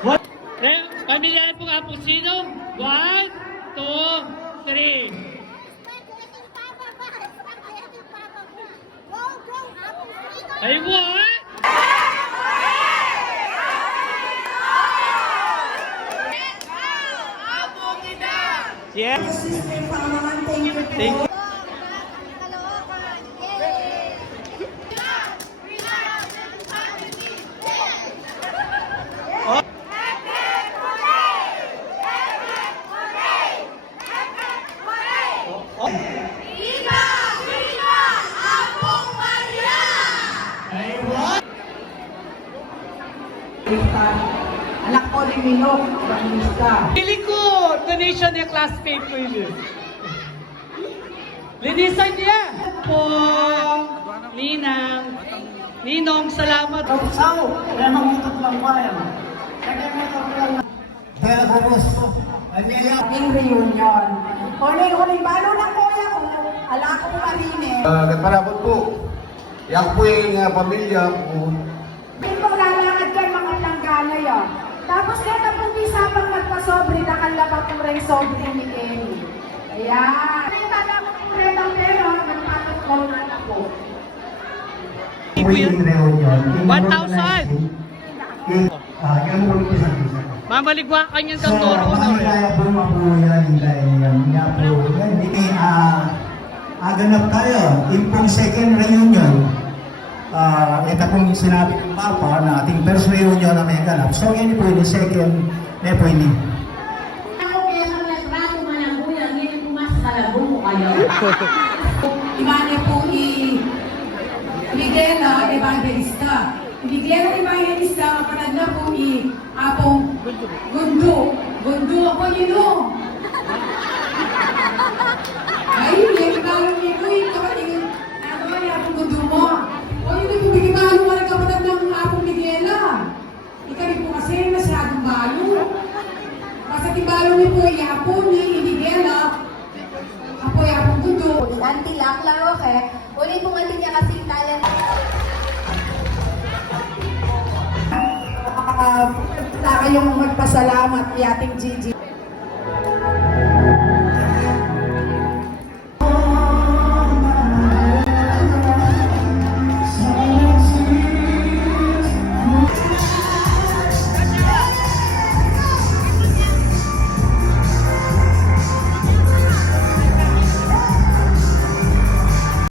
What? Pamilyaan po nga po sino? 1, 2, 3. Ay, what? Yes. Thank you. Anak ko ni Minok, Bangista. Pili ko! Donation niya classmate ko yun. Linisan niya! Po! Ninong, salamat. Sao, kaya mamutot lang pa yan. Kaya kumos ko. Yung reunion. Huling balo ng kuya ko. Ala ko marine. Nagparabot po. Yan po yung pamilya po. Hindi ko lalakad kayo mga langgana yun. Tapos kaya kapag di sabang magpasobri, nakalabak yung rin sobri ni Kenny. Ayan. Kaya tatapos yung rin ang pero, magpapagkaw na ako. Yung reunion. 1,000! Yung ulit isang isa. Mamaligwa ka niyan So, sa toro ko. kaya po mabuhay dahil nga po, hindi ganap tayo. Yung pong second reunion, ito pong sinabi ng Papa na ating first reunion na may ganap. So, yan po yung second na po ini. Ako kaya sa nagtrato man ang bulan, hindi po mas kalabong mo kayo. Imanya po Miguel Evangelista. Miguel Evangelista, kapatid na po Apong Gundo. Gundo ako yun. Ayun, yung ibalong ni Kuy, kapatid, ano ay Apong Gundo mo. O yun, yung bigibalo mo rin kapatid ng Apong Miguela. Ikaw po kasi masyadong balo. Kasi tibalo ni po Apong ni Miguela. Apo Apong Gundo. Auntie Lakla Roque, uli po auntie niya kasi talent. Kayong magpasalamat kay ating Gigi.